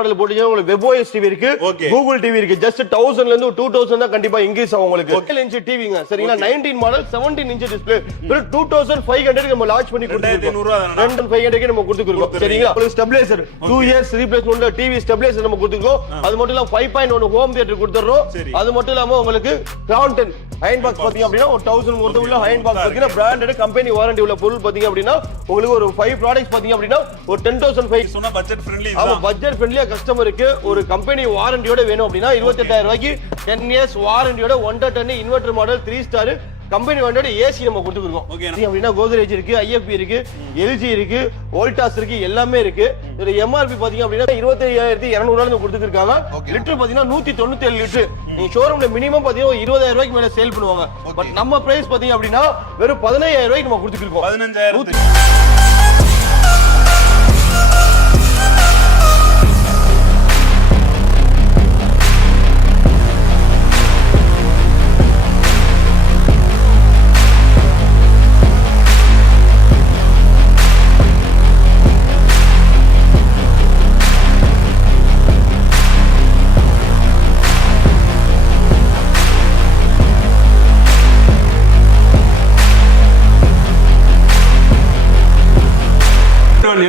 Model போட்டீங்கன்னா உங்களுக்கு WebOS TV இருக்கு, Google டிவி இருக்கு. ஜஸ்ட் 1000 ல இருந்து 2000 தான் கண்டிப்பா இன்க்ரீஸ் ஆகும் உங்களுக்கு. 12 இன்ச் டிவிங்க சரிங்களா, 19 மாடல் 17 இன்ச் டிஸ்ப்ளே 2500 நம்ம லான்ச் பண்ணி கொடுத்துருக்கோம். 2500 நம்ம கொடுத்துருக்கோம் சரிங்களா. உங்களுக்கு stabiliser 2 years replacement TV stabiliser நம்ம கொடுத்துருக்கோம். அது மட்டும் இல்லாம 5.1 ஹோம் தியேட்டர் கொடுத்துறோம். அது மட்டும் இல்லாம உங்களுக்கு கிரவுண்ட் 10 அயன் பாக்ஸ் பாத்தீங்க அப்படின்னா ஒரு 1000 worth உள்ள அயன் பாக்ஸ் பாத்தீங்கன்னா பிராண்டட் கம்பெனி வாரண்டி உள்ள பொருள் பாத்தீங்க அப்படின்னா உங்களுக்கு ஒரு 5 ப்ராடக்ட்ஸ் பாத்தீங்க அப்படின்னா ஒரு 10005 சொன்னா பட்ஜெட் ஃப்ரெண்ட்லி. ஆமா பட்ஜெட் ஃப்ரெண்ட்லியா கஸ்டமருக்கு ஒரு கம்பெனி வாரண்டியோட வேணும் அப்படின்னா 28000 ரூபாய்க்கு 10 இயர்ஸ் வாரண்டியோட 110 இன்வெர்டர் மாடல் 3 ஸ்டார் கம்பெனி வாரண்டியோட ஏசி நம்ம கொடுத்துருக்கோம். அப்படின்னா கோத்ரேஜ் இருக்கு, ஐஎஃப்பி இருக்கு, எல்ஜி இருக்கு, வோல்டாஸ் இருக்கு, எல்லாமே இருக்கு. இதோட எம்ஆர்பி பாத்தீங்க அப்படின்னா 25200 ரூபாய் கொடுத்துருக்காங்க. லிட்டர் பாத்தீங்கன்னா 197 லிட்டர். நீங்க ஷோரூம்ல மினிமம் பாத்தீங்கன்னா 20000 ரூபாய்க்கு மேல சேல் பண்ணுவாங்க. பட் நம்ம பிரைஸ் பாத்தீங்க அப்படின்னா வெறும் 15000 ரூபாய்க்கு நம்ம கொடுத்துருக்கோம். 15000.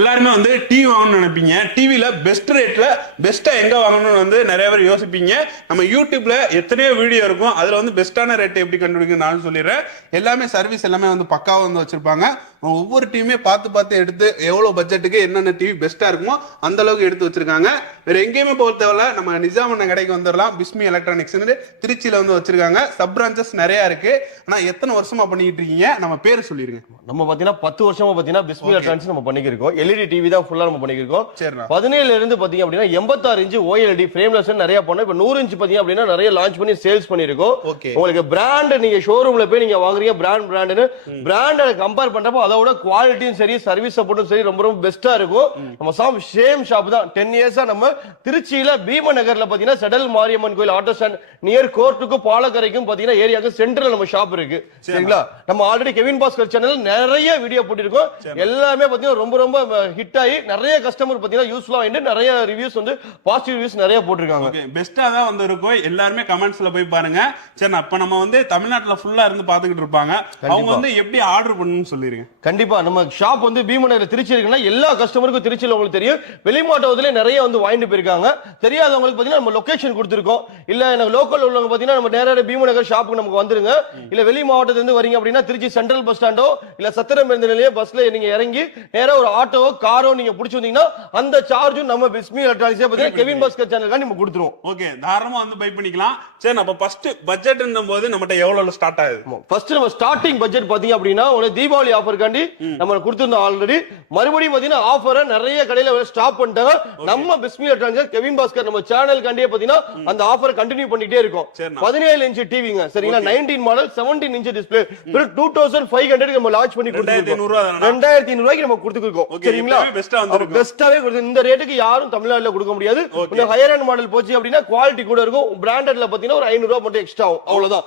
எல்லாருமே வந்து டிவி வாங்கணும்னு நினைப்பீங்க. டிவில பெஸ்ட் ரேட்ல பெஸ்டா எங்க வாங்கணும்னு வந்து நிறைய பேர் யோசிப்பீங்க. நம்ம யூடியூப்ல எத்தனையோ வீடியோ இருக்கும், அதுல வந்து பெஸ்டான ரேட் எப்படி கண்டுபிடிக்கணும் நான் சொல்லிடுறேன். எல்லாமே சர்வீஸ் எல்லாமே வந்து பக்காவா வந்து வச்சிருப்பாங்க. ஒவ்வொரு டிவியுமே பார்த்து எடுத்து எவ்வளவு பட்ஜெட்டுக்கு என்னென்ன டிவி பெஸ்டா இருக்குமோ அந்த அளவுக்கு எடுத்து வச்சிருக்காங்க. வேற எங்கேயுமே போக தேவையில்ல, நம்ம நிஜாமண்ண கடைக்கு வந்துடலாம். பிஸ்மி எலக்ட்ரானிக்ஸ் திருச்சியில வந்து வச்சிருக்காங்க. சப் பிரான்ச்சஸ் நிறைய இருக்கு. ஆனா எத்தனை வருஷமா பண்ணிட்டு இருக்கீங்க, நம்ம பேரு சொல்லிருங்க. நம்ம பாத்தீங்கன்னா 10 வருஷமா பாத்தீங்கன்னா பிஸ்மி எலக்ட்ரானிக்ஸ் நம்ம பண்ணிக்கிருக்கோம். எல்இடி டிவி தான் ஃபுல்லா நம்ம பண்ணிக்கிருக்கோம். 17 இருந்து பாத்தீங்க அப்படின்னா 86 இன்ச் OLED ஃப்ரேம்லெஸ் நிறைய பண்ணோம். இப்போ 100 இன்ச் பாத்தீங்க அப்படின்னா நிறைய லான்ச் பண்ணி சேல்ஸ் பண்ணிருக்கோம். உங்களுக்கு பிராண்ட் நீங்க ஷோரூம்ல போய் நீங்க வாங்குறீங்க பிராண்ட்னு பிராண்டை கம்பேர் பண்றப்போ அதோட குவாலிட்டியும் சரி சர்வீஸ் சப்போர்ட்டும் சரி ரொம்ப ரொம்ப பெஸ்டா இருக்கும். நம்ம சேம் ஷாப் தான் 10 இயர்ஸா நம்ம திருச்சியில பீமநகர்ல பாத்தீங்கன்னா செடல் மாரியம்மன் கோயில் ஆட்டோ ஸ்டாண்ட் நியர் கோர்ட்டுக்கும் பாலக்கரைக்கும் பாத்தீங்கன்னா ஏரியாவுக்கு சென்டர்ல நம்ம ஷாப் இருக்கு சரிங்களா. நம்ம ஆல்ரெடி கெவின் பாஸ்கர் சேனல் நிறைய வீடியோ போட்டிருக்கோம். எல்லாமே பாத்தீங்கன்னா ரொம்ப ரொம்ப ஹிட் ஆகி நிறைய கஸ்டமர் பாத்தீங்கன்னா யூஸ்ஃபுல்லா வந்து நிறைய ரிவ்யூஸ் வந்து பாசிட்டிவ் ரிவ்யூஸ் நிறைய போட்டிருக்காங்க. பெஸ்டா தான் வந்து இருக்கும். எல்லாருமே கமெண்ட்ஸ்ல போய் பாருங்க. சரி, அப்ப நம்ம வந்து தமிழ்நாட்டுல ஃபுல்லா இருந்து பாத்துக்கிட்டு இருப்பாங்க. அவங்க வந்து எப்படி ஆர்டர் பண்ணணும்னு சொல்லிருங்க. கண்டிப்பா நம்ம ஷாப் வந்து பீமநகர் திருச்சி இருக்குன்னா எல்லா கஸ்டமருக்கும் திருச்சியில உங்களுக்கு தெரியும். வெளிமாவட்டத்திலே நிறைய வந்து வாங்கிட்டு போயிருக்காங்க. தெரியாதவங்களுக்கு பாத்தீங்கன்னா நம்ம லொகேஷன் கொடுத்துருக்கோம். இல்ல எனக்கு லோக்கல் உள்ளவங்க பாத்தீங்கன்னா நம்ம நேரடியாக பீமநகர் ஷாப்புக்கு நமக்கு வந்துருங்க. இல்ல வெளி மாவட்டத்துல இருந்து வரீங்க அப்படின்னா திருச்சி சென்ட்ரல் பஸ் ஸ்டாண்டோ இல்ல சத்திரம் பேருந்து நிலைய பஸ்ல நீங்க இறங்கி நேரா ஒரு ஆட்டோவோ காரோ நீங்க பிடிச்சி வந்தீங்கன்னா அந்த சார்ஜும் நம்ம பிஸ்மி எலக்ட்ரானிக்ஸ் பாத்தீங்கன்னா கெவின் பாஸ்கர் சேனலுக்கு நம்ம கொடுத்துருவோம். ஓகே, தாராளமா வந்து பை பண்ணிக்கலாம். சரி, நம்ம ஃபர்ஸ்ட் பட்ஜெட்ன்னும் போது நம்மட்ட எவ்வளவு ஸ்டார்ட் ஆகுது? ஃபர்ஸ்ட் நம்ம ஸ்டார்டிங் பட்ஜெட் பாத்தீங்க அப்படின்னா உங்களுக்கு தீபாவளி ஆஃபர் காண்டி நம்ம கொடுத்திருந்தோம் ஆல்ரெடி. மறுபடியும் பாத்தீங்கன்னா ஆஃபரை நிறைய கடையில ஸ்டாப் பண்ணிட்டாங்க. நம்ம பிஸ்மி எலக்ட்ரானிக்ஸ் கெவின் பாஸ்கர் நம்ம சேனல் காண்டியே பாத்தீங்கன்னா அந்த ஆஃபர் கண்டினியூ பண்ணிட்டே இருக்கும். 17 இன்ச் டிவிங்க சரிங்களா, 19 மாடல் 17 இன்ச் டிஸ்ப்ளே 2500 நம்ம லான்ச் பண்ணி கொடுத்துருக்கோம். 2500 ரூபாய்க்கு நம்ம கொடுத்துருக்கோம் சரிங்களா. பெஸ்டாவே கொடுத்து இந்த ரேட்டுக்கு யாரும் தமிழ்நாட்டுல கொடுக்க முடியாது. கொஞ்சம் ஹையர் எண்ட் மாடல் போச்சு அப்படின்னா குவாலிட்டி கூட இருக்கும். பிராண்டட்ல பாத்தீங்கன்னா ஒரு 500 ரூபாய் மட்டும் எக்ஸ்ட்ரா ஆகும், அவ்வளவுதான்.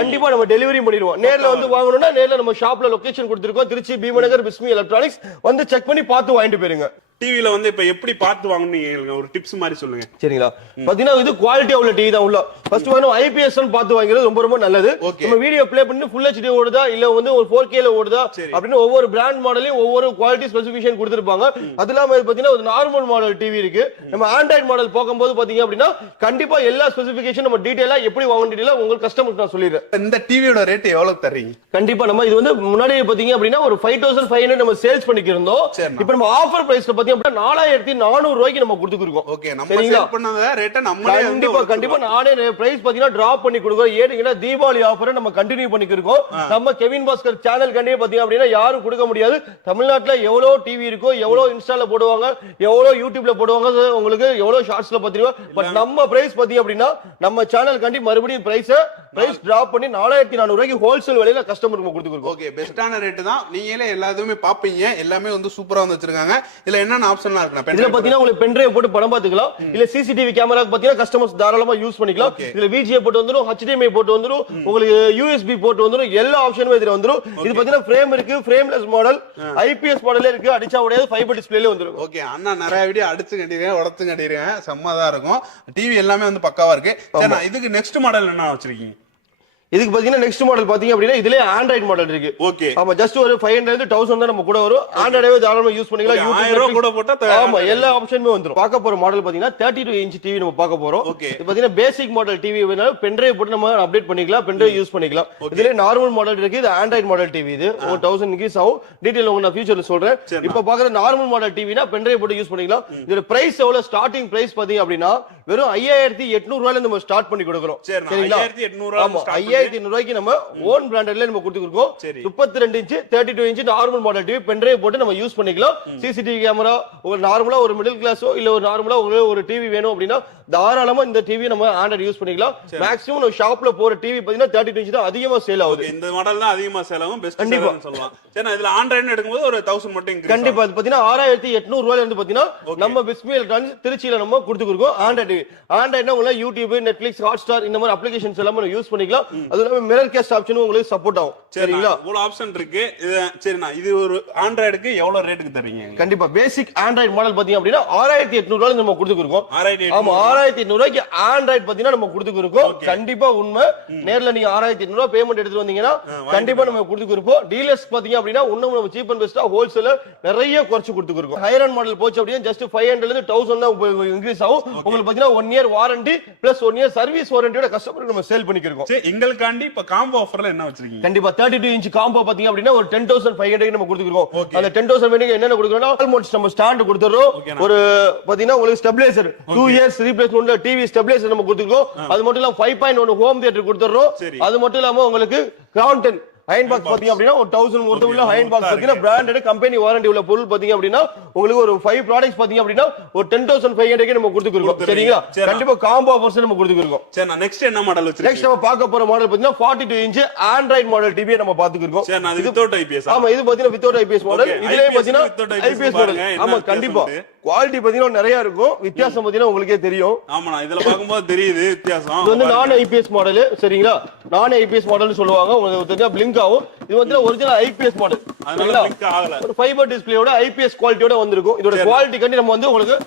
கண்டிப்பா நம்ம டெலிவரி பண்ணிடுவோம். நேர்ல வந்து வாங்கணும்னா நேர்ல நம்ம ஷாப்ல லொகேஷன் கொடுத்திருக்கோம். திருச்சி பீமநகர் பிஸ்மி எலக்ட்ரானிக்ஸ் வந்து செக் பண்ணி பார்த்து வாங்கிட்டு போயிருங்க. டிவில வந்து இப்ப எப்படி பார்த்து வாங்கணும் ஒரு டிப்ஸ் மாதிரி சொல்லுங்க. சரிங்களா, பாத்தீங்கன்னா இது குவாலிட்டியா உள்ள டிவி தான் உள்ள. ஃபர்ஸ்ட் வந்து IPS பார்த்து வாங்குறது ரொம்ப ரொம்ப நல்லது. நம்ம வீடியோ ப்ளே பண்ணி ஃபுல் HD ஓடுதா இல்ல வந்து ஒரு 4K ல ஓடுதா அப்படின்னு ஒவ்வொரு பிராண்ட் மாடலையும் ஒவ்வொரு குவாலிட்டி ஸ்பெசிஃபிகேஷன் கொடுத்திருப்பாங்க. அது இல்லாம பாத்தீங்கன்னா ஒரு நார்மல் மாடல் டிவி இருக்கு. நம்ம ஆண்ட்ராய்டு மாடல் போகும்போது பாத்தீங்க அப்படின்னா கண்டிப்பா எல்லா ஸ்பெசிஃபிகேஷன் நம்ம டீடைலா எப்படி வாங்கணும் டீடைலா உங்களுக்கு கஸ்டமருக்கு நான் சொல்லிடுறேன். இந்த டிவியோட ரேட் எவ்வளவு தரீங்க? கண்டிப்பா நம்ம இது வந்து முன்னாடி பாத்தீங்க அப்படின்னா ஒரு 5500 நம்ம சேல்ஸ் பண்ணிக்கிருந்தோம். இப்போ நம்ம ஆஃபர் பிரைஸ்ல பாத்தீங்க அப்படின்னா 4400 ரூபாய்க்கு நம்ம கொடுத்துருக்கோம். ஓகே, நம்ம சேல் பண்ணத ரேட்ட நம்மளே கண்டிப்பா நானே பிரைஸ் பாத்தீங்கன்னா டிராப் பண்ணி கொடுக்குறோம். ஏன்னா தீபாவளி ஆஃபரை நம்ம கண்டினியூ பண்ணிக்கிருக்கோம். நம்ம கெவின் பாஸ்கர் சேனல் கண்டிப்பா பாத்தீங்க அப்படின்னா யாரும் கொடுக்க முடியாது. தமிழ்நாட்டுல எவ்வளவு டிவி இருக்கோ எவ்வளவு இன்ஸ்டால போடுவாங்க எவ்வளவு யூடியூப்ல போடுவாங்க உங்களுக்கு எவ்வளவு ஷார்ட்ஸ்ல பாத்தீங்க. பட் நம்ம பிரைஸ் பாத்தீங்க அப்படின்னா நம்ம சேனல் கண்டி மறுபடியும் பிரைஸ் டிராப் பண்ணி 4400 ரூபாய்க்கு ஹோல்சேல் விலையில கஸ்டமருக்கு கொடுத்துருக்கோம். ஓகே, பெஸ்டான ரேட் தான். நீங்களே எல்லாத்தையுமே பாப்பீங்க. எல்லாமே வந்து சூப்பரா வந்து வச்சிருக்காங்க. இதுல என்ன என்னென்ன ஆப்ஷன்லாம் இருக்கு இதுல பாத்தீங்கன்னா உங்களுக்கு பென்ட்ரைவ் போட்டு படம் பாத்துக்கலாம் இல்ல சிசிடிவி கேமராக்கு பாத்தீங்கன்னா கஸ்டமர்ஸ் தாராளமா யூஸ் பண்ணிக்கலாம் இதுல VGA போட்டு வந்துரும் HDMI போட்டு வந்துரும் உங்களுக்கு USB போட்டு வந்துரும் எல்லா ஆப்ஷனுமே இதுல வந்துரும் இது பாத்தீங்கன்னா ஃப்ரேம் இருக்கு ஃப்ரேம்லெஸ் மாடல் IPS மாடல்ல இருக்கு அடிச்சா உடையாது ஃபைபர் டிஸ்ப்ளேல வந்துரும் ஓகே அண்ணா நிறைய வீடியோ அடிச்சு கட்டிடுறேன் உடச்சு கட்டிடுறேன் செம்மதா இருக்கும் டிவி எல்லாமே வந்து பக்காவா இருக்கு சரி நான் இதுக்கு நெக்ஸ்ட் மாடல் என்ன வச்சிருக்கீங்க இதுக்கு பாத்தீங்கன்னா நெக்ஸ்ட் மாடல் பாத்தீங்க அப்படின்னா இதுலயே ஆண்ட்ராய்டு மாடல் இருக்கு ஓகே ஆமா ஜஸ்ட் ஒரு 500 இருந்து 1000 தான் நம்ம கூட வரும் ஆண்ட்ராய்டே தாராளமா யூஸ் பண்ணிக்கலாம் 1000 ரூபாய் கூட போட்டா ஆமா எல்லா ஆப்ஷனுமே வந்துரும் பார்க்க போற மாடல் பாத்தீங்கன்னா 32 இன்ச் டிவி நம்ம பார்க்க போறோம் இது பாத்தீங்கன்னா பேசிக் மாடல் டிவி வேணாலும் பென்ட்ரைவ் போட்டு நம்ம அப்டேட் பண்ணிக்கலாம் பென்ட்ரைவ் யூஸ் பண்ணிக்கலாம் இதுலயே நார்மல் மாடல் இருக்கு இது ஆண்ட்ராய்டு மாடல் டிவி இது 1000 இன்க்ரீஸ் ஆகும் டீடைல் உங்களுக்கு நான் ஃபியூச்சர்ல சொல்றேன் இப்போ பாக்குற நார்மல் மாடல் டிவினா பென்ட்ரைவ் போட்டு யூஸ் பண்ணிக்கலாம் இதோட பிரைஸ் எவ்வளவு ஸ்டார்டிங் பிரைஸ் பாத்தீங்க அப்படின்னா வெறும் 5800 ரூபாயில நம்ம ஸ்டார்ட் பண்ணி கொடுக்குறோம் சரிங்களா 5800 ஆமா 5800 ரூபாய்க்கு நம்ம ஓன் பிராண்டட்ல நம்ம கொடுத்துருக்கோம் 32 inch 32 inch normal model TV pendrive போட்டு நம்ம யூஸ் பண்ணிக்கலாம் சிசிடிவி கேமரா ஒரு நார்மலா ஒரு மிடில் கிளாஸோ இல்ல ஒரு நார்மலா ஒரு டிவி வேணும் அப்படின்னா தாராளமா இந்த டிவி நம்ம ஆண்ட்ராய்டு யூஸ் பண்ணிக்கலாம் மேக்ஸிமம் நம்ம ஷாப்ல போற டிவி பாத்தீங்கன்னா 32 இன்ச் தான் அதிகமா சேல் ஆகுது இந்த மாடல் தான் அதிகமா சேல் ஆகும் பெஸ்ட் செல்லர்னு சொல்லலாம் சரி இதுல ஆண்ட்ராய்டு எடுக்கும்போது ஒரு 1000 மட்டும் இன்க்ரீஸ் கண்டிப்பா அது பாத்தீங்கன்னா 6800 ரூபாயில இருந்து பாத்தீங்கன்னா நம்ம பிஸ்மி எலக்ட்ரானிக்ஸ் திருச்சியில நம்ம கொடுத்துருக்கோம் ஆண்ட்ராய்டு ஆண்ட்ராய்டுனா உங்களுக்கு யூடியூப் நெட்ஃபிளிக்ஸ் ஹாட்ஸ்டார் இந்த மாதிரி அப்ளிகேஷன்ஸ் எல்லாம் நம்ம யூஸ் பண்ணிக்கலாம் அது இல்லாம மிரர் கேஸ்ட் ஆப்ஷனும் உங்களுக்கு சப்போர்ட் ஆகும் சரிங்களா இவ்வளவு ஆப்ஷன் இருக்கு சரிண்ணா இது ஒரு ஆண்ட்ராய்டுக்கு எவ்வளவு ரேட்டுக்கு தரீங்க கண்டிப்பா பேசிக் ஆண்ட்ராய்டு மாடல் பாத்தீங்க அப்படின்னா 6800 ரூபாயில நம்ம கொடுத்துருக்கோம் ஆமா 6800 ரூபாய்க்கு ஆண்ட்ராய்டு பாத்தீங்கன்னா நம்ம கொடுத்துருக்கோம் கண்டிப்பா உண்மை நேர்ல நீங்க 6800 ரூபாய் பேமெண்ட் எடுத்து வந்தீங்கன்னா கண்டிப்பா நம்ம கொடுத்துருப்போம் டீலர்ஸ் பாத்தீங்க அப்படின்னா இன்னும் நம்ம சீப் அண்ட் பெஸ்டா ஹோல்சேல நிறைய குறைச்சு கொடுத்துருக்கோம் ஹையர் அண்ட் மாடல் போச்சு அப்படின்னா ஜஸ்ட் 500 இருந்து 1000 தான் இன்க்ரீஸ் ஆகும் உங்களுக்கு பாத்தீங்கன்னா 1 year warranty plus 1 year service வாரண்டியோட கஸ்டமருக்கு நம்ம சேல் பண்ணிக்கிறோம் எங்களுக்காண்டி இப்ப காம்போ ஆஃபர்ல என்ன வச்சிருக்கீங்க கண்டிப்பா 32 இன்ச் காம்போ பாத்தீங்க அப்படின்னா ஒரு 10500 நம்ம கொடுத்துருக்கோம் அந்த 10500 என்னென்ன கொடுக்குறோம்னா ஆல்மோஸ்ட் நம்ம ஸ்டாண்ட் கொடுத்துறோம் ஒரு பாத்தீங்கன்னா உங்களுக்கு ஸ்டெபிலைசர் 2 இயர்ஸ் ரீப்ளேஸ்மென்ட்ல டிவி ஸ்டெபிலைசர் நம்ம கொடுத்துருக்கோம் அது மட்டும் இல்லாம 5.1 ஹோம் தியேட்டர் கொடுத்துறோம் அது மட்டும் இல்லாம உங்களுக்கு கிரவுண்ட் 10 அயன் பாக்ஸ் பாத்தீங்க அப்படின்னா ஒரு 1000 ஒருத்தவங்க அயன் பாக்ஸ் பாத்தீங்கன்னா பிராண்டட் கம்பெனி வாரண்டி உள்ள பொருள் பாத்தீங்க அப்படின்னா உங்களுக்கு ஒரு 5 ப்ராடக்ட்ஸ் பாத்தீங்க அப்படின்னா ஒரு 10500 நம்ம கொடுத்துருக்கோம் சரிங்களா கண்டிப்பா காம்போ ஆஃபர்ஸ் நம்ம கொடுத்துருக்கோம் சரி நான் நெக்ஸ்ட் என்ன மாடல் வச்சிருக்கீங்க நெக்ஸ்ட் நம்ம பார்க்க போற மாடல் பாத்தீங்கன்னா 42 இன்ச் ஆண்ட்ராய்டு மாடல் டிவி நம்ம பாத்துக்கிறோம் சரி நான் இது வித்அவுட் ஐபிஎஸ் ஆமா இது பாத்தீங்கன்னா வித்அவுட் ஐபிஎஸ் மாடல் இதுலயே பாத்தீங்கன்னா ஐபிஎஸ் மாடல் ஆமா கண்டிப்பா குவாலிட்டி பாத்தீங்கன்னா நிறைய இருக்கும் வித்தியாசம் பாத்தீங்கன்னா உங்களுக்கே தெரியும் ஆமா இதுல பாக்கும்போது தெரியுது வித்தியாசம் இது வந்து நான் ஐபிஎஸ் மாடல் சரிங்களா நான் ஐபிஎஸ் மாடல் சொல்லுவாங்க உங்களுக்கு தெரிஞ்சா பிளிங்க் ஆகும் இது வந்து ஒரிஜினல் ஐபிஎஸ் மாடல் அதனால பிளிங்க் ஆகல ஒரு ஃபைபர் டிஸ்ப்ளேயோட ஐபிஎஸ் குவாலிட்டியோட வந்திருக்கும் இதோட குவாலிட்டி கண்டி நம்ம வந்து உங்களுக்கு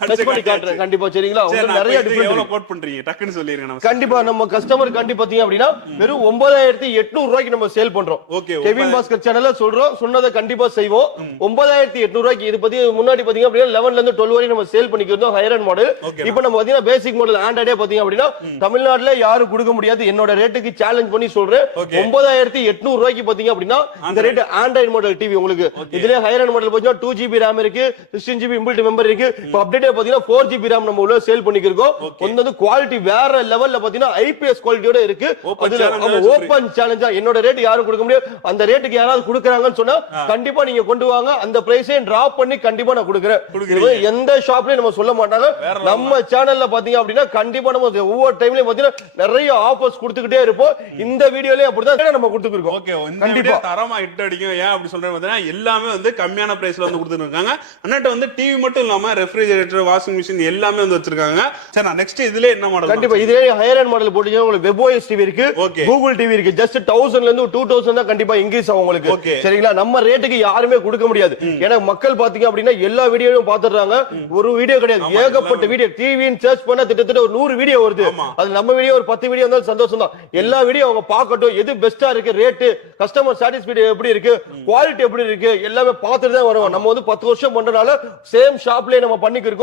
டச் பண்ணி காட்டுறேன் கண்டிப்பா சரிங்களா உங்களுக்கு நிறைய டிஃபரன்ஸ் எவ்வளவு கோட் பண்றீங்க டக்குன்னு சொல்லிருங்க நம்ம கண்டிப்பா நம்ம கஸ்டமர் கண்டி பாத்தீங்க அப்படின்னா வெறும் 9800 ரூபாய்க்கு நம்ம சேல் பண்றோம் கெவின் பாஸ்கர் சேனல்ல சொல்றோம் சொன்னதை கண்டிப்பா செய்வோம் 9800 ரூபாய்க்கு இது பத்தி முன்னாடி பாத்தீங்க அப்படின்னா 11ல இருந்து 12 வரை நம்ம சேல் பண்ணிக்கிறோம் ஹையர் அண்ட் மாடல் இப்போ நம்ம பாத்தீங்கன்னா பேசிக் மாடல் ஆண்ட்ராய்டே பாத்தீங்க அப்படின்னா தமிழ்நாட்டுல யாரும் கொடுக்க முடியாது என்னோட ரேட்டுக்கு சேலஞ்ச் பண்ணி சொல்றேன் 9800 ரூபாய்க்கு பாத்தீங்க அப்படின்னா இந்த ரேட் ஆண்ட்ராய்டு மாடல் டிவி உங்களுக்கு இதுல ஹையர் அண்ட் மாடல் பாத்தீங்கன்னா 2GB RAM இருக்கு 16GB இன்பில்ட் மெமரி இருக்கு இப்போ அப்டேட் பாத்தீங்கன்னா 4GB RAM நம்ம உள்ள சேல் பண்ணிக்கிறோம் வந்து குவாலிட்டி வேற லெவல்ல பாத்தீங்கன்னா ஐபிஎஸ் குவாலிட்டியோட இருக்கு அதுல ஓபன் சேலஞ்சா என்னோட ரேட் யாரும் கொடுக்க முடியாது அந்த ரேட்டுக்கு யாராவது கொடுக்கறாங்கன்னு சொன்னா கண்டிப்பா நீங்க கொண்டு வாங்க அந்த பிரைஸே டிராப் பண்ணி கண்டிப்பா நான் கொடுக்கிறேன் எந்த ஷாப்லயும் நம்ம சொல்ல மாட்டாங்க நம்ம சேனல்ல பாத்தீங்க அப்படின்னா கண்டிப்பா நம்ம ஒவ்வொரு டைம்லயும் பாத்தீங்கன்னா நிறைய ஆஃபர்ஸ் கொடுத்துக்கிட்டே இருப்போம் இந்த வீடியோலயே அப்படிதான் நம்ம கொடுத்துருக்கோம் ஓகே கண்டிப்பா தரமா ஹிட் அடிக்கும் ஏன் அப்படி சொல்றேன் பாத்தீங்கன்னா எல்லாமே வந்து கம்மியான பிரைஸ்ல வந்து கொடுத்துருக்காங்க அண்ணாட்ட வந்து டிவி மட்டும் இல்லாம ரெஃப்ரிஜரேட்டர் வாஷிங் மிஷின் எல்லாமே வந்து வச்சிருக்காங்க சரி நான் நெக்ஸ்ட் இதுல என்ன மாடல் கண்டிப்பா இதே ஹையர் அண்ட் மாடல் போட்டீங்கன்னா உங்களுக்கு வெப்ஓஎஸ் டிவி இருக்கு கூகுள் டிவி இருக்கு ஜஸ்ட் 1000 ல இருந்து 2000 தான் கண்டிப்பா இன்க்ரீஸ் ஆகும் உங்களுக்கு சரிங்களா நம்ம ரேட்டுக்கு யாருமே கொடுக்க முடியாது ஏன்னா மக்கள் பாத்தீங்க அப்படின்னா எல்லா வீடியோவும் பாத்துறாங்க ஒரு வீடியோ கிடையாது ஏகப்பட்ட வீடியோ டிவின்னு சர்ச் பண்ணா கிட்டத்தட்ட ஒரு 100 வீடியோ வருது அது நம்ம வீடியோ ஒரு 10 வீடியோ இருந்தாலும் சந்தோஷம் தான் எல்லா வீடியோ அவங்க பார்க்கட்டும் எது பெஸ்டா இருக்கு ரேட் கஸ்டமர் சாட்டிஸ்ஃபைட் எப்படி இருக்கு குவாலிட்டி எப்படி இருக்கு எல்லாமே பார்த்துட்டு தான் வருவோம் நம்ம வந்து 10 வருஷம் பண்றனால சேம் ஷாப்லயே நம்ம பண்ணிக்கிறோம்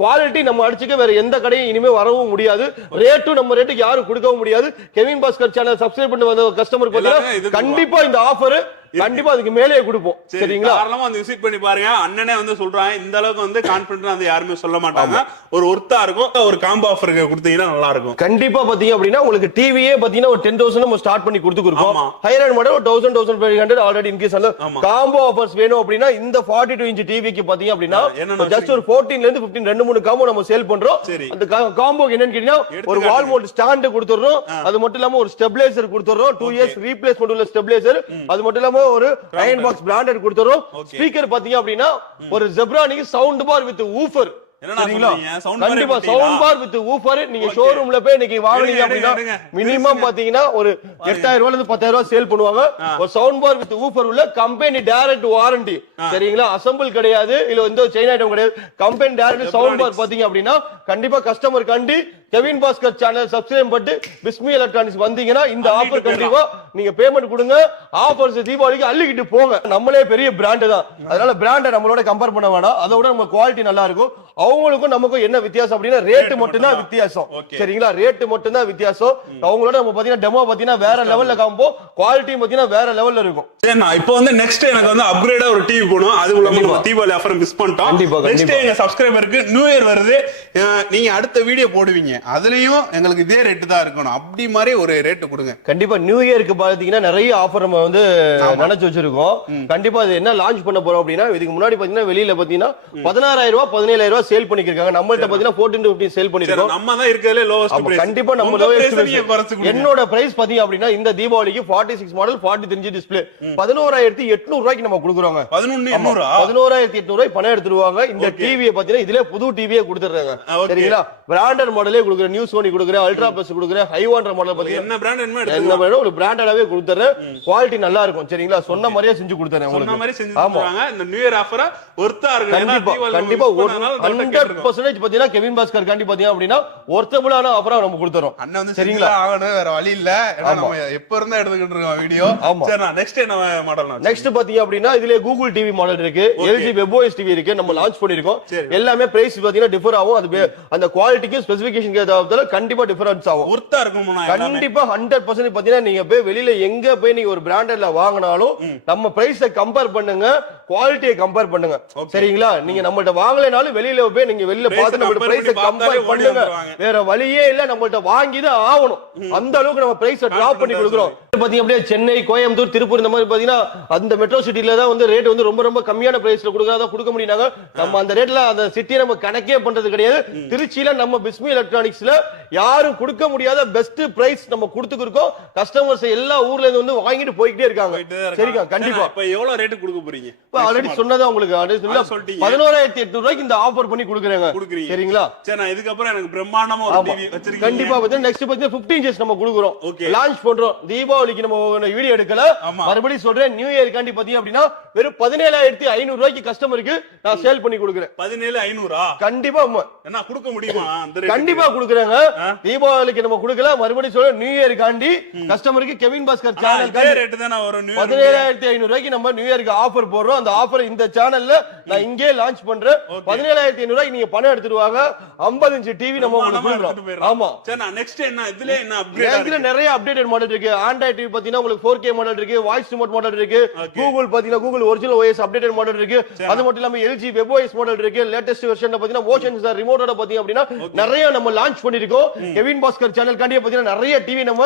குவாலிட்டி நம்ம அடிச்சுக்க வேற எந்த கடையும் இனிமே வரவும் முடியாது ரேட்டும் நம்ம ரேட்டுக்கு யாரும் கொடுக்கவும் முடியாது கெவின் பாஸ்கர் சேனல் சப்ஸ்கிரைப் பண்ணி வந்த கஸ்டமர் பார்த்தீங்கன்னா கண்டிப்பா இந்த ஆஃபர் கண்டிப்பா அதுக்கு மேலே கொடுப்போம் சரிங்களா தாராளமா வந்து விசிட் பண்ணி பாருங்க அண்ணனே வந்து சொல்றாங்க இந்த அளவுக்கு வந்து கான்ஃபிடன்ட்டா வந்து யாருமே சொல்ல மாட்டாங்க ஒரு ஒர்த்தா இருக்கும் ஒரு காம்போ ஆஃபர் கொடுத்தீங்கன்னா நல்லா இருக்கும் கண்டிப்பா பாத்தீங்க அப்படின்னா உங்களுக்கு டிவியே பாத்தீங்கன்னா ஒரு 10000 நம்ம ஸ்டார்ட் பண்ணி கொடுத்துருக்கோம் higher and model 1500 already increase ஆல காம்போ ஆஃபர்ஸ் வேணும் அப்படின்னா இந்த 42 இன்ச் டிவிக்கு பாத்தீங்க அப்படின்னா ஜஸ்ட் ஒரு 14 ல இருந்து 15 ரெண்டு மூணு காம்போ நம்ம சேல் பண்றோம் அந்த காம்போ என்னன்னு கேட்டீங்கன்னா ஒரு வால் மவுண்ட் ஸ்டாண்ட் கொடுத்துறோம் அது மட்டும் இல்லாம ஒரு ஸ்டெபிலைசர் கொடுத்துறோம் 2 இயர்ஸ் ரீப்ளேஸ்மென்ட் உள்ள ஸ்டெபிலைசர் அது மட்டும் இல்லாம ஒரு அயன் பாக்ஸ் பிராண்டட் கொடுத்துறோம். ஸ்பீக்கர் பாத்தீங்க அப்படின்னா ஒரு Zebronic sound bar with woofer. கண்டிப்பா சவுண்ட் பார் வித் ஊஃபர். நீங்க ஷோரூம்ல போய் இன்னைக்கு வாங்குனீங்க அப்படின்னா மினிமம் பாத்தீங்கன்னா ஒரு 8000 ரூபாயில இருந்து 10000 ரூபாய் சேல் பண்ணுவாங்க. ஒரு சவுண்ட் பார் வித் ஊஃபர் உள்ள கம்பெனி டைரக்ட் வாரண்டி. சரிங்களா, அசெம்பிள் கிடையாது, இல்ல எந்த செயின் ஐட்டம் கிடையாது. கம்பெனி டைரக்ட் சவுண்ட் பார் பாத்தீங்க அப்படின்னா கண்டிப்பா கஸ்டமர் கண்டி கெவின் பாஸ்கர் சேனல் சப்ஸ்கிரைப் பண்ணிட்டு பிஸ்மி எலக்ட்ரானிக்ஸ் வந்தீங்கன்னா இந்த ஆஃபர் கண்டிப்பா நீங்க பேமெண்ட் கொடுங்க. ஆஃபர்ஸ் தீபாவளிக்கு அள்ளிக்கிட்டு போங்க. நம்மளே பெரிய பிராண்ட் தான், அதனால பிராண்டை நம்மளோட கம்பேர் பண்ண வேணாம். அதோட நம்ம குவாலிட்டி நல்லா இருக்கும். அவங்களுக்கும் நமக்கும் என்ன வித்தியாசம் அப்படின்னா ரேட் மட்டும் தான் வித்தியாசம். சரிங்களா, ரேட் மட்டும் தான் வித்தியாசம். அவங்களோட நம்ம பாத்தீங்கன்னா டெமோ பாத்தீங்கன்னா வேற லெவல்ல காம்போ, குவாலிட்டி பாத்தீங்கன்னா வேற லெவல்ல இருக்கும். இப்போ வந்து நெக்ஸ்ட் எனக்கு வந்து அப்கிரேடா ஒரு டிவி போணும். அது உள்ள நம்ம தீபாவளி ஆஃபர் மிஸ் பண்ணிட்டோம். நெக்ஸ்ட் எங்க சப்ஸ்கிரைபருக்கு நியூ இயர் வருது, நீங்க அடுத்த வீடியோ போடுவீங்க, அதுலயும் எங்களுக்கு இதே ரேட் தான் இருக்கணும். அப்படி மாதிரி ஒரு ரேட் கொடுங்க. கண்டிப்பா நியூ இயருக்கு பாத்தீங்கன்னா நிறைய ஆஃபர் நம்ம வந்து நினைச்சு வச்சிருக்கோம். கண்டிப்பா அது என்ன லான்ச் பண்ண போறோம் அப்படின்னா இதுக்கு முன்னாடி பாத்தீங்கன்னா வெளியில பாத்தீங்கன்னா 16000 ரூபாய் 17000 ரூபாய் சேல் பண்ணிருக்காங்க. நம்மள்ட்ட பாத்தீங்கன்னா 14 to 15 சேல் பண்ணிருக்கோம். நம்ம தான் இருக்கறதுல லோவஸ்ட் பிரைஸ். கண்டிப்பா நம்ம லோவஸ்ட். என்னோட பிரைஸ் பாத்தீங்க அப்படின்னா இந்த தீபாவளிக்கு 46 மாடல் 43 இன்ச் டிஸ்ப்ளே 11800 ரூபாய்க்கு நம்ம கொடுக்குறோங்க. 11800 ரூபாய் பணம் எடுத்துருவாங்க. இந்த டிவியை பாத்தீங்கன்னா இதுல புது டிவியே கொடுத்துறாங்க. சரிங்களா, பிராண்டட் மாடலே கொடுக்குறேன். நியூ சோனி கொடுக்குறேன், அல்ட்ரா பிளஸ் கொடுக்குறேன், ஹைவாண்டர் மாடல் பாத்தீங்கன்னா என்ன பிராண்ட் என்னமோ என்ன வேணும் ஒரு பிராண்டடாவே கொடுத்துறேன். குவாலிட்டி நல்லா இருக்கும். சரிங்களா, சொன்ன மாதிரியே செஞ்சு கொடுத்துறேன் உங்களுக்கு. சொன்ன மாதிரி செஞ்சு தருவாங்க. இந்த நியூ இயர் ஆஃபரா ஒர்த்தா இருக்கு. கண்டிப்பா 100% பாத்தீங்கன்னா கெவின் பாஸ்கர் காண்டி பாத்தீங்க அப்படின்னா ஒர்த்தபிளான ஆஃபரா நம்ம கொடுத்துறோம். அண்ணா வந்து சரிங்களா ஆகணும், வேற வழி இல்ல. ஏன்னா நம்ம எப்ப இருந்தா எடுத்துக்கிட்டு இருக்கோம் வீடியோ. சரி, நெக்ஸ்ட் என்ன மாடல்? நெக்ஸ்ட் பாத்தீங்க அப்படின்னா இதுல கூகுள் டிவி மாடல் இருக்கு, LG WebOS டிவி இருக்கு. நம்ம லான்ச் பண்ணிருக்கோம். எல்லாமே பிரைஸ் பாத்தீங்கன்னா டிஃபர் ஆகும். அது அந்த குவாலிட்டிக்கு ஸ்பெசிஃபிகேஷன் ஏதாவது கண்டிப்பா டிஃபரன்ஸ் ஆகும். ஒர்த்தா இருக்கும். கண்டிப்பா 100% பாத்தீங்கன்னா நீங்க போய் வெளியில எங்க போய் நீங்க ஒரு பிராண்டட்ல வாங்கினாலும் நம்ம பிரைஸை கம்பேர் பண்ணுங்க, குவாலிட்டியை கம்பேர் பண்ணுங்க. சரிங்களா, நீங்க நம்மள்ட்ட வாங்கலைனாலும் வெளியில போய் நீங்க வெளியில பார்த்து நம்ம பிரைஸை கம்பேர் பண்ணுங்க. வேற வழியே இல்ல, நம்மள்ட்ட வாங்கி தான் ஆகணும். அந்த அளவுக்கு நம்ம பிரைஸை டிராப் பண்ணி கொடுக்குறோம். பாத்தீங்க அப்படியே சென்னை, கோயம்புத்தூர், திருப்பூர் இந்த மாதிரி பாத்தீங்கன்னா அந்த மெட்ரோ சிட்டில தான் வந்து ரேட் வந்து ரொம்ப ரொம்ப கம்மியான பிரைஸ்ல கொடுக்கறதா கொடுக்க முடியுனாங்க. நம்ம அந்த ரேட்ல அந்த சிட்டியை நம்ம கணக்கே பண்றது கிடையாது. திருச்சியில நம்ம பிஸ்மி எலக்ட்ரானிக்ஸ்ல யாரும் கொடுக்க முடியாத பெஸ்ட் பிரைஸ் நம்ம கொடுத்துருக்கோம். கஸ்டமர்ஸ் எல்லா ஊர்ல இருந்து வந்து வாங்கிட்டு போயிட்டே இருக்காங்க. சரிங்க, கண்டிப்பா. இப்ப எவ்வளவு ரேட் கொடுக்க போறீங்க? ஆல்ரெடி சொன்னதா உங்களுக்கு 11800 ரூபாய்க்கு இந்த ஆஃபர் பண்ணி கொடுக்குறேங்க. சரிங்களா, சரி, நான் இதுக்கு அப்புறம் எனக்கு பிரம்மாண்டமா ஒரு டிவி வச்சிருக்கீங்க. கண்டிப்பா வந்து நெக்ஸ்ட் வந்து 15 இன்ச் நம்ம கொடுக்குறோம். லான்ச் பண்றோம். தீபாவளிக்கு நம்ம வீடியோ எடுக்கல, மறுபடியும் சொல்றேன். நியூ இயர் காண்டி பாத்தீங்க அப்படின்னா வெறும் 17500 ரூபாய்க்கு கஸ்டமருக்கு நான் சேல் பண்ணி கொடுக்குறேன். 17500 கண்டிப்பா என்ன கொடுக்க முடியுமா? கண்டிப்பா கொடுக்குறாங்க. தீபாவளிக்கு நம்ம கொடுக்கல, மறுபடியும் சொல்றேன். நியூ இயர் காண்டி கஸ்டமருக்கு கெவின் பாஸ்கர் சேனல் ரேட் தான வரும். 17500 ரூபாய்க்கு நம்ம நியூ இயருக்கு ஆஃபர் போடுறோம். அந்த ஆஃபர் இந்த சேனல்ல நான் இங்கே லான்ச் பண்றேன். 17500 ரூபாய்க்கு நீங்க பணம் எடுத்துருவாங்க. 50 இன்ச் டிவி நம்ம கொடுக்குறோம். ஆமா, சரி, நான் நெக்ஸ்ட் என்ன இதுல என்ன அப்கிரேட்? இதுல நிறைய அப்டேட்டட் மாடல் இருக்கு. ஆண்ட்ராய்ட் டிவி பாத்தீங்கன்னா உங்களுக்கு 4K மாடல் இருக்கு, வாய்ஸ் ரிமோட் மாடல் இருக்கு. கூகுள் பாத்தீங்கன்னா Google original OS updated model இருக்கு. அது மட்டும் இல்லாம LG WebOS மாடல் இருக்கு. லேட்டஸ்ட் வெர்ஷன்ல பாத்தீங்கன்னா மோஷன் சென்சார் ரிமோட்டோட பாத்தீங்க அப்படின்னா நிறைய நம்ம லான்ச் பண்ணிருக்கோம். கெவின் பாஸ்கர் சேனல் காண்டியே பாத்தீங்கன்னா நிறைய டிவி நம்ம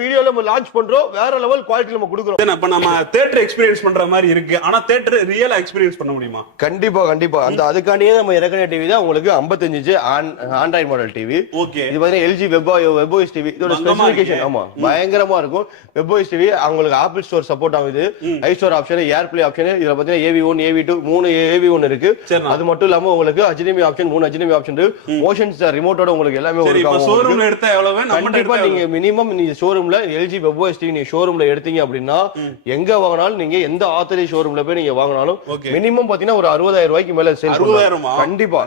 வீடியோல நம்ம லான்ச் பண்றோம். வேற லெவல் குவாலிட்டி நம்ம கொடுக்குறோம். அப்ப நம்ம தியேட்டர் எக்ஸ்பீரியன்ஸ் பண்ற மாதிரி இருக்கு. ஆனா தியேட்டர் ரியலா எக்ஸ்பீரியன்ஸ் பண்ண முடியுமா? கண்டிப்பா கண்டிப்பா. அந்த அதுக்காண்டியே நம்ம இறக்கின டிவி தான் உங்களுக்கு 55 இன்ச் ஆண்ட்ராய்ட் மாடல் டிவி. இது பாத்தீங்கன்னா LG WebOS டிவி. இதோட ஸ்பெசிஃபிகேஷன் ஆமா பயங்கரமா இருக்கும். WebOS டிவி உங்களுக்கு ஆப்பிள் ஸ்டோர் சப்போர்ட் ஆகுது. ஐஸ்டோர் ஆப்ஷன், ஏர்ப்ளே ஆப்ஷன். இதுல பாத்தீங்கன்னா AV1 AV2 3 AV1 இருக்கு. அது மட்டும் இல்லாம உங்களுக்கு HDMI ஆப்ஷன் 3 HDMI ஆப்ஷன் இருக்கு. மோஷன் ரிமோட்டோட உங்களுக்கு எல்லாமே வரும். இப்ப ஷோரூம்ல எடுத்தா எவ்வளவு? கண்டிப்பா நீங்க மினிமம் நீங்க ஷோரூம்ல LG WebOS டிவி நீங்க ஷோரூம்ல எடுத்தீங்க அப்படின்னா எங்க வாங்கினாலும் நீங்க எந்த ஆத்தரைஸ் ஷோரூம்ல போய் நீங்க வாங்கினாலும் மினிமம் பாத்தீங்கன்னா ஒரு 60000 ரூபாய்க்கு மேல சேல் பண்ணுவோம். கண்டிப்பா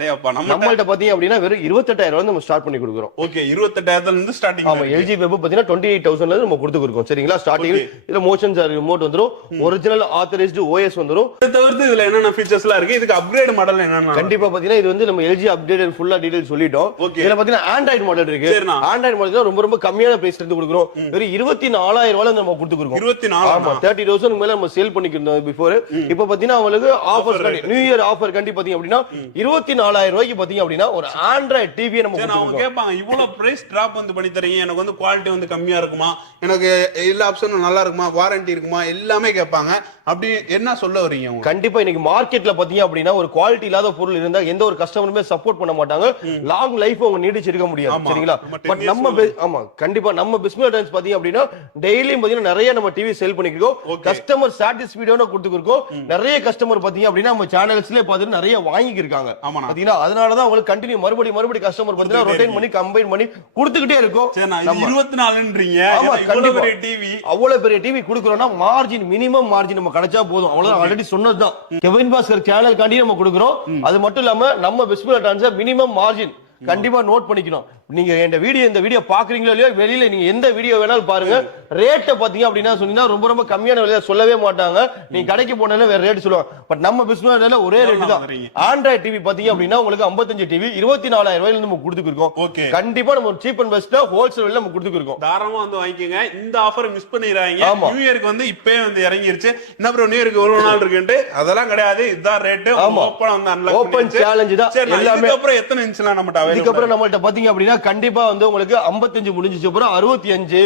நம்மள்ட்ட பாத்தீங்க அப்படின்னா வெறும் 28000 ரூபாய் நம்ம ஸ்டார்ட் பண்ணி கொடுக்குறோம். ஓகே, 28000ல இருந்து ஸ்டார்டிங். ஆமா, LG Web பாத்தீங்கன்னா 28000ல இருந்து நம்ம கொடுத்துருக்கோம். சரிங்களா, ஸ்டார்டிங் இதுல மோஷன் ரிமோட் வந்துரும், ஒரிஜினல் ஆத்தரைஸ்டு OS வந்துரும். இத தவிர்த்து இதுல என்னென்ன ஃபீச்சர்ஸ்லாம் இருக்கு? இதுக்கு அப்கிரேட் மாடல் என்னன்னா கண்டிப்பா பாத்தீங்கன்னா இது வந்து நம்ம LG அப்டேட்டட் ஃபுல்லா டீடைல் சொல்லிட்டோம். இதுல பாத்தீங்கன்னா ஆண்ட்ராய்ட் மாடல் இருக்கு. ஆண்ட்ராய்ட் மாடல் ரொம்ப ரொம்ப கம்மியான பிரைஸ்ல இருந்து கொடுக்குறோம். வெறும் 24000 ரூபாயில நம்ம கொடுத்துருக்கோம். 24. ஆமா, 30000 மேல நம்ம சேல் பண்ணிக்கிட்டோம் பிஃபோர். இப்போ பாத்தீங்கன்னா உங்களுக்கு ஆஃபர் நியூ இயர் ஆஃபர் கண்டி பாத்தீங்க அப்படின்னா 24000 ரூபாய்க்கு பாத்தீங்க அப்படின்னா ஒரு ஆண்ட்ராய்ட் டிவி நம்ம அவங்க கேட்பாங்க இவ்வளவு பிரைஸ் டிராப் வந்து பண்ணி தரீங்க, எனக்கு வந்து குவாலிட்டி வந்து கம்மியா இருக்குமா, எனக்கு எல்லா ஆப்ஷனும் நல்லா இருக்குமா, வாரண்டி இருக்குமா, எல்லாமே கேட்பாங்க. அப்படி என்ன சொல்ல வரீங்க? கண்டிப்பா இன்னைக்கு மார்க்கெட்ல பாத்தீங்க அப்படின்னா ஒரு குவாலிட்டி இல்லாத பொருள் இருந்தா எந்த ஒரு கஸ்டமருமே சப்போர்ட் பண்ண மாட்டாங்க. லாங் லைஃப் உங்க நீடிச்சு இருக்க முடியாது சரிங்களா. பட் நம்ம ஆமா கண்டிப்பா நம்ம பிஸ்மி எலக்ட்ரானிக்ஸ் பாத்தீங்க அப்படின்னா டெய்லியும் பாத்தீங்கன்னா நிறைய நம்ம டிவி சேல் பண்ணிருக்கோம். கஸ்டமர் சாட்டிஸ்ஃபைடோட கொடுத்துருக்கோம். நிறைய கஸ்டமர் பாத்தீங்க அப்படின்னா நம்ம சேனல்ஸ்லயே பாத்துட்டு நிறைய வாங்கிட்டு இருக்காங்க பாத்தீங்கன்னா. அதனாலதான் உங்களுக்கு கண்டினியூ மறுபடியும் கஸ்டமர் பாத்தீங்கன்னா ரொட்டேட் பண்ணி கம்பைன் பண்ணி கொடுத்துக்கிட்டே இருக்கும். 24ன்றீங்க. ஆமா கண்டிப்பா டிவி அவ்வளவு பெரிய டிவி கொடுக்குறோம்னா மார்ஜின் மினிமம் மார்ஜின் நம்ம கிடைச்சா போதும். அவ்வளவுதான் ஆல்ரெடி சொன்னதுதான். கெவின் பாஸ்கர் சேனல் காண்டி நம்ம கொடுக்குறோம். அது மட்டும் இல்லாம நம்ம பிஸ்மி எலக்ட்ரானிக்ஸ் மினிமம் மார்ஜின் கண்டிப்பா நோட் பண்ணிக்கணும். நீங்க இந்த வீடியோ பாக்குறீங்களோ இல்லையோ வெளியில நீங்க எந்த வீடியோ வேணாலும் பாருங்க. ரேட்ட பாத்தீங்க அப்படின்னா சொன்னீங்கன்னா ரொம்ப கம்மியான விலையில சொல்லவே மாட்டாங்க. நீங்க கடைக்கு போனாலே வேற ரேட் சொல்லுவாங்க. பட் நம்ம பிசினஸ் ஒரே ரேட் தான். ஆண்ட்ராய்டு டிவி பாத்தீங்க அப்படின்னா உங்களுக்கு 55 டிவி 24,000 ரூபாயில நம்ம கொடுத்துருக்கோம். கண்டிப்பா நம்ம சீப் அண்ட் பெஸ்ட்டா ஹோல்சேல் விலையில நம்ம கொடுத்துருக்கோம். தாராளமா வந்து வாங்கிக்கோங்க. இந்த ஆஃபர் மிஸ் பண்ணிடாதீங்க. நியூ இயருக்கு வந்து இப்பவே வந்து இறங்கிருச்சு. என்ன ப்ரோ நியூ இயருக்கு ஒரு நாள் இருக்குன்னு அதெல்லாம் கிடையாது. இதுதான் ரேட். ஓபன் வந்து அன்லாக் ஓபன் சேலஞ்ச் தான். எல்லாமே அப்புறம் எத்தனை இன்ச்லாம் நம்மட்ட அவைலபிள். இதுக்கு அப்புறம் நம்மள்ட்ட பாத்தீங்க அப்படின்னா கண்டிப்பா வந்து உங்களுக்கு 55 முடிஞ்சிச்சு அப்புறம் 65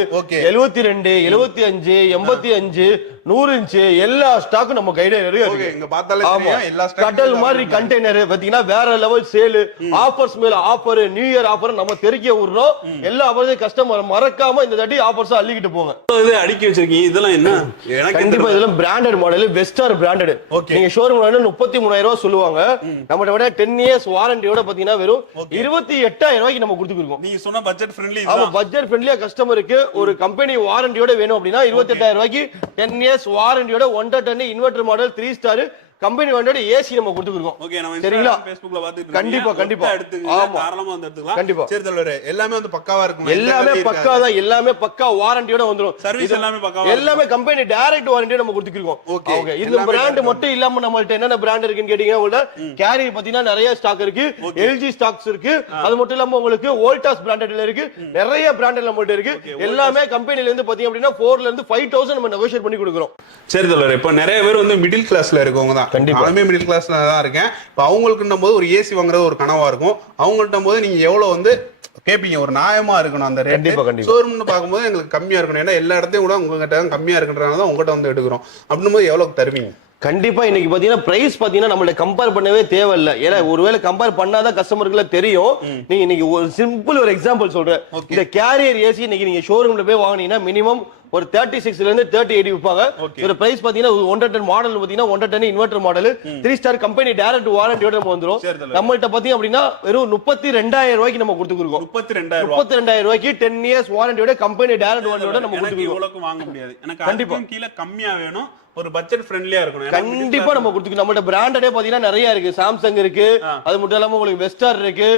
72 75 85 100 இன்ச்சு எல்லா ஸ்டாக்கும் நம்ம கையில இருக்கு. இங்க பார்த்தாலே தெரியும் எல்லா ஸ்டாக் கடல் மாதிரி கண்டெய்னர் பாத்தீங்கன்னா வேற லெவல் சேல் ஆஃபர்ஸ் மேல ஆஃபர் நியூ இயர் ஆஃபர் நம்ம தெரிக்க விடுறோம். எல்லா ஆஃபர்ஸே கஸ்டமர் மறக்காம இந்த தட்டி ஆஃபர்ஸ் அள்ளிக்கிட்டு போங்க. இது அடுக்கி வச்சிருக்கீங்க. இதெல்லாம் என்ன? கண்டிப்பா இதெல்லாம் பிராண்டட் மாடல் வெஸ்டார் பிராண்டட். நீங்க ஷோரூம்ல 33,000 ரூபாய் சொல்லுவாங்க. நம்மட்ட விட 10 இயர்ஸ் வாரண்டியோட பாத்தீங்கன்னா வெறும் 28,000 ரூபாய்க்கு நம்ம கொடுத்துருக்கோம். நீங்க சொன்ன பட்ஜெட் ஃப்ரெண்ட்லி. ஆமா பட்ஜெட் ஃப்ரெண்ட்லியா கஸ்டமருக்கு ஒரு கம்பெனி வாரண்டியோட வேணும் அப்படின்னா 28,000 ரூபாய்க்கு 10 இயர்ஸ் வாரண்டியோட 110 இன்வெர்டர் மாடல் 3 ஸ்டார் கம்பெனி வாரண்டியோட ஏசி நம்ம கொடுத்துருக்கோம். ஓகே நம்ம சரிங்களா Facebookல பாத்துட்டு கண்டிப்பா எடுத்துக்கலாம். தாராளமா வந்து எடுத்துக்கலாம். கண்டிப்பா சரி தலைவரே எல்லாமே வந்து பக்காவா இருக்கும். எல்லாமே பக்கா தான். எல்லாமே பக்கா வாரண்டியோட வந்துரும். சர்வீஸ் எல்லாமே பக்காவா எல்லாமே கம்பெனி டைரக்ட் வாரண்டியோட நம்ம கொடுத்துருக்கோம். ஓகே இந்த பிராண்ட் மட்டும் இல்லாம நம்மள்ட்ட என்னென்ன பிராண்ட் இருக்குன்னு கேட்டீங்கன்னா உங்கள்ட்ட கேரியர் பாத்தீங்கன்னா நிறைய ஸ்டாக் இருக்கு. எல்ஜி ஸ்டாக்ஸ் இருக்கு. அது மட்டும் இல்லாம உங்களுக்கு வோல்டாஸ் பிராண்டட்ல இருக்கு. நிறைய பிராண்ட் நம்மள்ட்ட இருக்கு. எல்லாமே கம்பெனில இருந்து பாத்தீங்க அப்படின்னா 4ல இருந்து 5,000 நம்ம நெகோஷியேட் பண்ணி கொடுக்குறோம். சரி தலைவரே இப்ப நிறைய பேர் வந்து மிடில் கிளாஸ்ல இருக்கவங்க தான். நானுமே மிடில் கிளாஸ்ல தான் இருக்கேன். இப்ப அவங்களுக்கு போது ஒரு ஏசி வாங்குறது ஒரு கனவா இருக்கும். அவங்கள்ட்ட போது நீங்க எவ்வளவு வந்து கேப்பீங்க ஒரு நியாயமா இருக்கணும் அந்த ரேட். ஷோரூம்னு பாக்கும்போது எங்களுக்கு கம்மியா இருக்கணும். ஏன்னா எல்லா இடத்தையும் கூட உங்ககிட்ட கம்மியா இருக்குன்றதுனால தான் உங்ககிட்ட வந்து எடுக்கிறோம். அப்படின்னும் போது எவ்வளவு தருவீங்க? கண்டிப்பா இன்னைக்கு பாத்தீங்கன்னா பிரைஸ் பாத்தீங்கன்னா நம்மள கம்பேர் பண்ணவே தேவையில்லை. ஏன்னா ஒருவேளை கம்பேர் பண்ணாதான் கஸ்டமருக்கு தெரியும். நீங்க இன்னைக்கு ஒரு சிம்பிள் ஒரு எக்ஸாம்பிள் சொல்றேன். இந்த கேரியர் ஏசி இன்னைக்கு நீங்க ஷோரூம்ல போய் வாங்கினீங்கன்னா மினிமம் ஒரு 36ல இருந்து 38 விப்பாங்க. ஒரு பிரைஸ் பாத்தீங்கன்னா 110 மாடல் பாத்தீங்கன்னா 110 inverter model 3 star company direct வாரண்டியோட நம்ம வந்துரும். நம்மள்ட்ட பாத்தீங்க அப்படின்னா வெறும் 32,000 ரூபாய்க்கு நம்ம கொடுத்துருக்கோம். 32,000 ரூபாய்க்கு 10 இயர்ஸ் வாரண்டியோட கம்பெனி டைரக்ட் வாரண்டியோட நம்ம கொடுத்துருக்கோம். இவ்வளவுக்கு வாங்க முடியாது. எனக்கு கண்டிப்பா கீழ கம்மியா வேணும். ஒரு பட்ஜெட் ஃப்ரெண்ட்லியா இருக்கணும். கண்டிப்பா நம்ம கொடுத்துக்கணும். நம்மள்ட்ட பிராண்டடே பாத்தீங்கன்னா நிறைய இருக்கு. சாம்சங் இருக்கு. அது மட்டும் இல்லாம உங்களுக்கு வெஸ்டார் இருக்கு,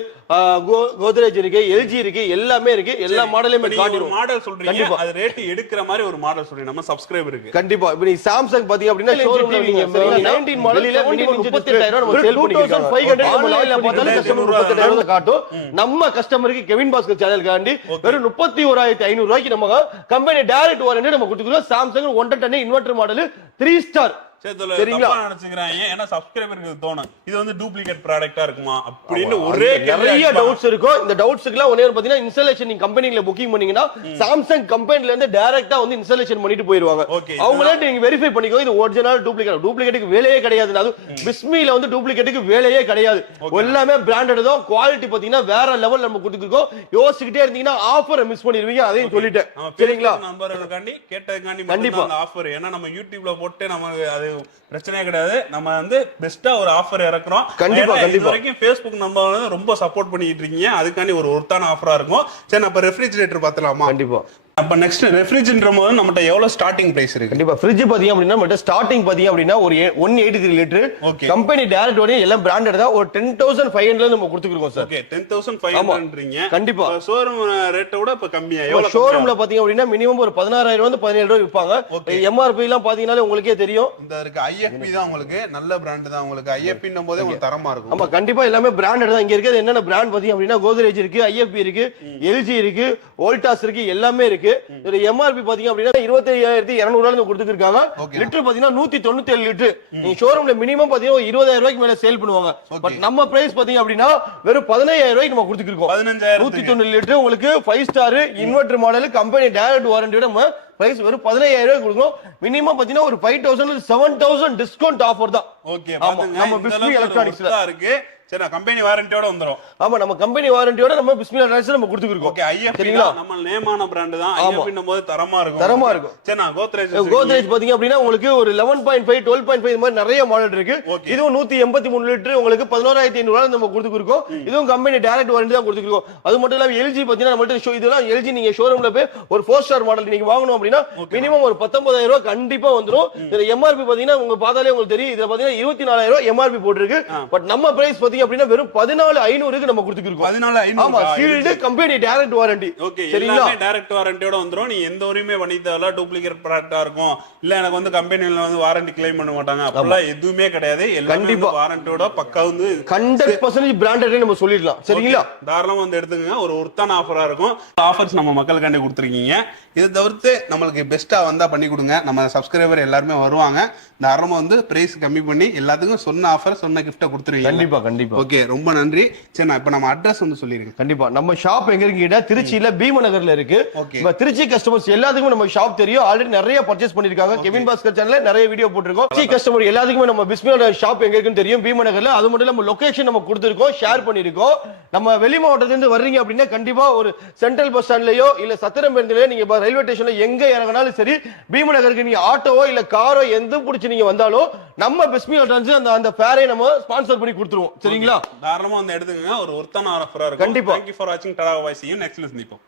கோத்ரேஜ் இருக்கு, எல்ஜி இருக்கு, எல்லாமே இருக்கு. எல்லா மாடலையுமே காட்டிடுவோம். மாடல் சொல்றீங்க அது ரேட் எடுக்கிற மாதிரி ஒரு மாடல் சொல்றீங்க. நம்ம சப்ஸ்கிரைபருக்கு கண்டிப்பா இப்ப நீ சாம்சங் பாத்தீங்க அப்படின்னா ஷோரூம்ல நீங்க 19 மாடல்ல மினிமம் 38,000 நம்ம சேல் பண்ணிருக்கோம். 2500 நம்ம லைன்ல பார்த்தாலும் கஸ்டமர் 38,000 காட்டும். நம்ம கஸ்டமருக்கு கெவின் பாஸ்கர் சேனல் காண்டி வெறும் 31,500 ரூபாய்க்கு நம்ம கம்பெனி டைரக்ட் வாரண்டி நம்ம கொடுத்துக்கிறோம். Samsung 110 inverter model 3 star. சரிங்களா நினைச்சுக்கிறாங்க. ஏன்னா சப்ஸ்கிரைபருக்கு தோணும் இது வந்து டூப்ளிகேட் ப்ராடக்ட்டா இருக்குமா அப்படின்னு ஒரே நிறைய டவுட்ஸ் இருக்கும். இந்த டவுட்ஸ்க்குலாம் ஒரே பாத்தீங்கன்னா இன்ஸ்டாலேஷன் நீங்க கம்பெனில புக்கிங் பண்ணீங்கன்னா சாம்சங் கம்பெனில இருந்து டைரக்ட்டா வந்து இன்ஸ்டாலேஷன் பண்ணிட்டு போயிடுவாங்க. அவங்களே நீங்க வெரிஃபை பண்ணிக்கோ இது ஒரிஜினல் டூப்ளிகேட். டூப்ளிகேட்டுக்கு வேலையே கிடையாது. அது பிஸ்மில வந்து டூப்ளிகேட்டுக்கு வேலையே கிடையாது. எல்லாமே பிராண்டட் தான். குவாலிட்டி பாத்தீங்கன்னா வேற லெவல் நம்ம கொடுத்துருக்கோம். யோசிச்சுக்கிட்டே இருந்தீங்கன்னா ஆஃபரை மிஸ் பண்ணிடுவீங்க. அதையும் சொல்லிட்டேன். சரிங்களா நண்பர்களுக்காண்டி கேட்டதுக்காண்டி கண்டிப்பா அந்த ஆஃபர். ஏன்னா நம்ம யூடியூப்ல போட்டு நம்ம அது பிரச்சனையே கிடையாது. நம்ம வந்து பெஸ்டா ஒரு ஆஃபர் இறக்குறோம். கண்டிப்பா இது வரைக்கும் Facebook நம்ம ரொம்ப சப்போர்ட் பண்ணிட்டு இருக்கீங்க. அதுக்காண்டி ஒரு ஒருத்தான ஆஃபரா இருக்கும். சரி அப்ப ரெஃப்ரிஜரேட்டர் பார்த்தலாமா? கண்டிப்பா. அப்ப நெக்ஸ்ட் ரெஃப்ரிஜரேட்டர் போது நம்மட்ட எவ்வளவு ஸ்டார்டிங் பிரைஸ் இருக்கு? கண்டிப்பா ஃப்ரிட்ஜ் பாத்தீங்க அப்படினா நம்மட்ட ஸ்டார்டிங் பாத்தீங்க அப்படினா ஒரு 183 லிட்டர் கம்பெனி டைரக்ட் ஓடி எல்லாம் பிராண்டட் தான். ஒரு 10,500 நம்ம கொடுத்துக்கிறோம் சார். ஓகே 10,500ன்றீங்க. கண்டிப்பா ஷோரூம் ரேட்ட விட இப்ப கம்மியா எவ்வளவு? ஷோரூம்ல பாத்தீங்க அப்படினா மினிமம் ஒரு 16,000 வந்து 17,000 ரூபாய் விப்பாங்க. எம்ஆர்பி எல்லாம் பாத்தீங்கனாலே உங்களுக்கே தெரியும். இந்த இருக்கு ஐஎஃப்பி தான் உங்களுக்கு நல்ல பிராண்ட் தான். உங்களுக்கு ஐஎஃப்பி ன்னும் போதே உங்களுக்கு தரமா இருக்கும். ஆமா கண்டிப்பா எல்லாமே பிராண்டட் தான். இங்க இருக்குது என்னென்ன பிராண்ட் பாத்தீங்க அப்படினா கோத்ரேஜ் இருக்கு, ஐஎஃப்பி இருக்கு, எல்ஜி இருக்கு, வோல்டாஸ் இருக்கு, எல்லாமே இருக்கு. இது எம்ஆர்பி பாத்தீங்க அப்படினா 25,200 ரூபாய்க்கு கொடுத்துருக்காங்க. லிட்டர் பாத்தீங்கன்னா 197 லிட்டர். நீங்க ஷோரூம்ல மினிமம் பாத்தீங்கன்னா 20,000 ரூபாய்க்கு மேல சேல் பண்ணுவாங்க. பட் நம்ம பிரைஸ் பாத்தீங்க அப்படினா வெறும் 15,000 ரூபாய்க்கு நம்ம கொடுத்துருக்கோம். 190 லிட்டர் உங்களுக்கு 5 star inverter model company direct வாரண்டியோட நம்ம பிரைஸ் வெறும் 15,000 ரூபாய்க்கு கொடுக்கிறோம். மினிமம் பாத்தீங்கன்னா ஒரு 5,000 7,000 டிஸ்கவுண்ட் ஆஃபர் தான். ஓகே பாருங்க நம்ம பிஸ்மி எலக்ட்ரானிக்ஸ்ல இருக்கு. சரி நான் கம்பெனி வாரண்டியோட வந்துரும். ஆமா நம்ம கம்பெனி வாரண்டியோட நம்ம பிஸ்மில்லா டிரான்ஸ் நம்ம கொடுத்துருக்கோம். ஓகே ஐஎஃப்பி தான் நம்ம நேமான பிராண்ட் தான். ஐஎஃப்பி போது தரமா இருக்கும். தரமா இருக்கும். சரி நான் கோத்ரேஜ் பாத்தீங்க அப்படின்னா உங்களுக்கு ஒரு 11.5 12.5 இந்த மாதிரி நிறைய மாடல் இருக்கு. இதுவும் 183 லிட்டர் உங்களுக்கு 11500 நம்ம கொடுத்துருக்கோம். இதுவும் கம்பெனி டைரக்ட் வாரண்டி தான் கொடுத்துருக்கோம். அது மட்டும் இல்லாம எல்ஜி பாத்தீங்கன்னா நம்மள்ட்ட இதெல்லாம் எல்ஜி நீங்க ஷோரூம்ல போய் ஒரு 4 ஸ்டார் மாடல் நீங்க வாங்கணும் அப்படின்னா மினிமம் ஒரு 19000 கண்டிப்பா வந்துரும். இதுல எம்ஆர்பி பாத்தீங்கன்னா உங்க பார்த்தாலே உங்களுக்கு தெரியும். இதுல பாத்தீங்கன்னா 24000 எம்ஆர்பி போட்டுருக்கு. பட் நம்ம பிரைஸ் பாத்தீங்க அப்படின்னா வெறும் 14500க்கு நம்ம கொடுத்துருக்கோம். 14500. ஆமா shield company direct warranty. Okay எல்லாமே டைரக்ட் வாரண்டியோட வந்துரும். நீ எந்த ஒருமே பண்ணி தேவல டூப்ளிகேட் ப்ராடக்ட்டா இருக்கும். இல்ல எனக்கு வந்து கம்பெனில வந்து வாரண்டி கிளைம் பண்ண மாட்டாங்க. அப்பலாம் எதுவுமே கிடையாது. எல்லாமே வாரண்டியோட பக்கா வந்து 100% பிராண்டட் நம்ம சொல்லிடலாம். சரிங்களா? தாராளமா வந்து எடுத்துக்கங்க. ஒரு ஒருத்தான ஆஃபரா இருக்கும். ஆஃபர்ஸ் நம்ம மக்களுக்காண்டி கொடுத்துருக்கீங்க. இதை தவிர்த்து நம்மளுக்கு பெஸ்டா வந்தா பண்ணி கொடுங்க. நம்ம சப்ஸ்கிரைபர் எல்லாருமே வருவாங்க. தாராளமா வந்து பிரைஸ் கம்மி பண்ணி எல்லாத்துக்கும் சொன்ன ஆஃபர் சொன்ன கிஃப்ட்டை கொடுத்துருவீங்க. கண்டிப்பா கண்டிப்பா. ஓகே ரொம்ப நன்றி. சரி நான் இப்ப நம்ம அட்ரஸ் வந்து சொல்லிருக்கேன். கண்டிப்பா நம்ம ஷாப் எங்க இருக்குன்னா திருச்சியில பீமநகர்ல இருக்கு. இப்ப திருச்சி கஸ்டமர்ஸ் எல்லாத்துக்கும் நம்ம ஷாப் தெரியும். ஆல்ரெடி நிறைய பர்ச்சேஸ் பண்ணிருக்காங்க. கெவின் பாஸ்கர் சேனல்ல நிறைய வீடியோ போட்டுருக்கோம். திருச்சி கஸ்டமர் எல்லாத்துக்கும் நம்ம பிஸ்மில்லா ஷாப் எங்க இருக்குன்னு தெரியும் பீமநகர்ல. அது மட்டும் நம்ம லொகேஷன் நம்ம கொடுத்திருக்கோம், ஷேர் பண்ணிருக்கோம். நம்ம வெளி மாவட்டத்துல இருந்து வர்றீங்க அப்படின்னா கண்டிப்பா ஒரு சென்ட்ரல் பஸ் ஸ்டாண்ட்லயோ இல்ல சத்திரம் பேருந்துலயோ நீங்க ரயில்வே ஸ்டேஷன்ல எங்க இறங்கினாலும் சரி பீமநகருக்கு நீங்க ஆட்டோவோ இல்ல காரோ எந்த பிடிச்சி நீங்க வந்தாலும் நம்ம பிஸ்மில்லா டிரான்ஸ் அந்த ஃபேரை நம்ம ஸ்பான்சர் பண்ணி கொடுத்துருவோம். சரிங்களா? தாராளமா வந்து எடுத்துக்கங்க. ஒரு ஒருத்தான ஆஃபரா இருக்கும். கண்டிப்பா. Thank you for watching. Tata bye. See you next. சந்திப்போம்.